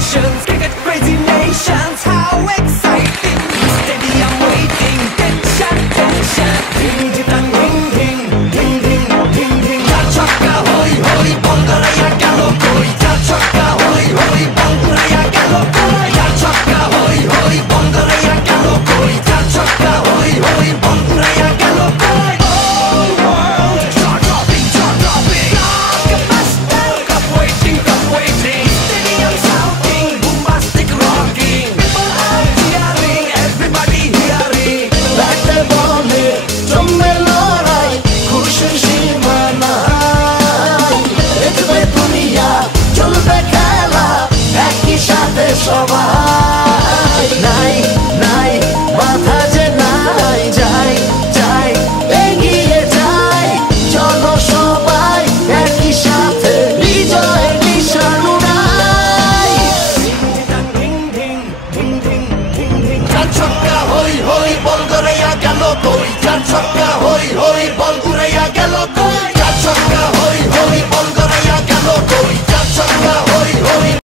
emotions, kick it crazy nations. How exciting! Stadium waiting, tension, tension. Ding ding ding ding ding ding ding ding. Cha chaka hoy hoy, bonduraya gelo koi. Cha chaka hoy hoy, bonduraya gelo koi. Cha chaka hoy hoy, bonduraya gelo koi. Cha chaka hoy hoy, bonduraya gelo koi. All world jaw dropping, jaw dropping. Blockbuster, cup waiting, cup waiting. Stadium shouting, bombastic rocking. People are cheering, everybody hearing. ব্যাটে বলে জমে লড়াই খুশির সীমা নাই দেখবে দুনিয়া চলবে খেলা একই সাথে সবাই নাই নাই মাথা যে নাই যাই যাই এগিয়ে যাই চলো সবাই একই সাথে বিজয়ের নিশান উড়াই Ding ding ding ding ding ding. চার ছক্কা হই হই বল করে গেল কই চার ছক্কা